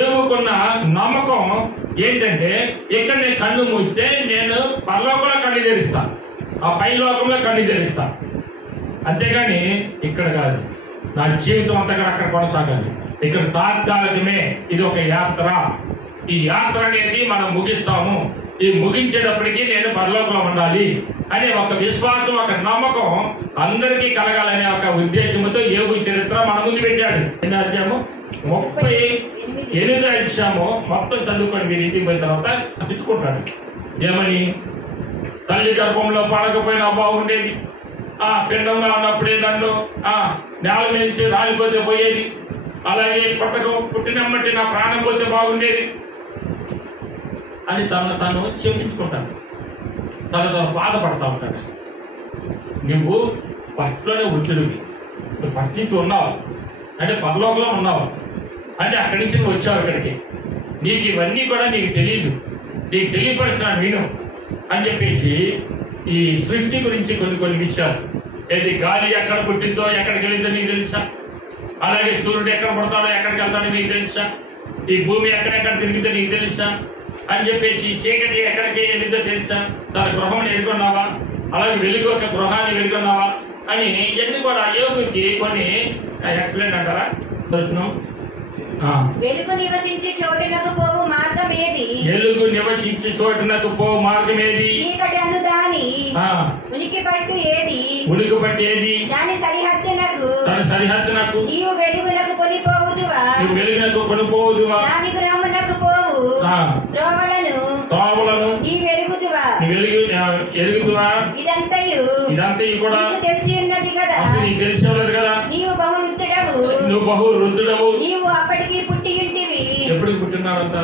ఏవుకున్న నమ్మకం ఏంటంటే ఇక్కడ నేను కన్ను మూస్తే నేను పరలోకంలో కన్ను తెరుస్తా, ఆ పై లోకంలో కన్ను తెరుస్తా. అంతేగాని ఇక్కడ కాదు. నా జీవితం అంతా కూడా అక్కడ కొనసాగాలి. ఇక్కడ తాత్కాలికమే. ఇది ఒక యాత్ర. ఈ యాత్ర అనేది మనం ముగిస్తాము. ఈ ముగించేటప్పటికి నేను పరలోకంలో ఉండాలి అనే ఒక విశ్వాసం, ఒక నమ్మకం అందరికీ కలగాలనే ఒక ఉద్దేశంతో యోగు చరిత్ర మన ముందు పెట్టాడు. ఎన్ని అధ్యాయము? 38 అధ్యాయము మొత్తం చదువుకొని మీరు ఇంటికి పోయిన తర్వాత తిట్టుకుంటాడు. ఏమని? తల్లి గర్భంలో పడకపోయినా బాగుండేది, పిండంగా ఉన్నప్పుడే నన్ను నేల నుంచి రాలిపోతే పోయేది, అలాగే పుట్టినమ్మటి నా ప్రాణం పోతే బాగుండేది అని తను చెప్పించుకుంటాను. తనతో బాధపడతా ఉంటాడు. నువ్వు ఫస్ట్లోనే వృద్ధుడివి, నువ్వు ఫస్ట్ నుంచి ఉన్నావు అంటే పరలోకంలో ఉన్నావు అంటే అక్కడి నుంచి నువ్వు వచ్చావు ఇక్కడికి. నీకు ఇవన్నీ కూడా నీకు తెలియదు, నీకు తెలియపరిచినాను విను అని చెప్పేసి ఈ సృష్టి గురించి కొన్ని విషయాలు. ఏది గాలి ఎక్కడ పుట్టిందో ఎక్కడికి వెళ్ళిందో నీకు తెలుసా? అలాగే సూర్యుడు ఎక్కడ పడతాడో ఎక్కడికి వెళ్తాడో నీకు తెలుసా? ఈ భూమి ఎక్కడెక్కడ తిరిగిందో నీకు తెలుసా అని చెప్పేసి చీకటి ఎక్కడికి వెళ్ళిందో తెలుసా? తన గృహం ఎదుర్కొన్నావా? అలాగే వెలుగు ఒక గృహాన్ని వెలుగున్నావా అని ఇవన్నీ కూడా యోగుకి కొన్ని ఎక్స్ప్లెయిన్ అంటారా? వచ్చినాం. వెలుగు నివసించి చోటునకు పోవు మార్గం ఏది? వెలుగు నివసించి చోటునకు పోవు మార్గం ఏది? చీకటి అను దాని ఉనికి పట్టు ఏది? ఉనికి పట్టు ఏది? దాని సరిహద్దునకు నీవు వెలుగునకు కొనిపోవుదువా? నువ్వు వెలుగునకు కొనిపోవుదువా? దాని గృహమునకు పోవు త్రోవలను నీవు ఎరుగుదువా? ఎరుగుదువా? ఇదంతయు కూడా తెలిసి ఉన్నది కదా. నీకు తెలిసి ఉన్నది కదా. నీవు బహువృద్ధుడవు, నువ్వు బహువృద్ధుడవు. నీవు అప్పటికి పుట్టి ఇంటివి. ఎప్పుడు పుట్టినాడంట?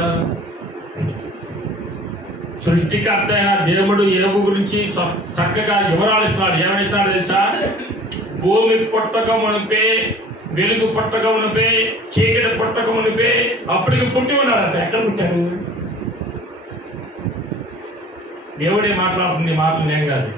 సృష్టికర్త అయిన దేవుడు యోబు గురించి చక్కగా వివరాలు ఇస్తున్నాడు. ఏమిస్తున్నాడు తెలుసా? భూమి పుట్టక మునిపే, వెలుగు పుట్టక మునిపే, చీకటి పుట్టక మునిపే అప్పటికి పుట్టి ఉన్నాడంట. ఎక్కడ పుట్టాడు? దేవుడే మాట్లాడుతుంది మాటలు, నేను కాదు.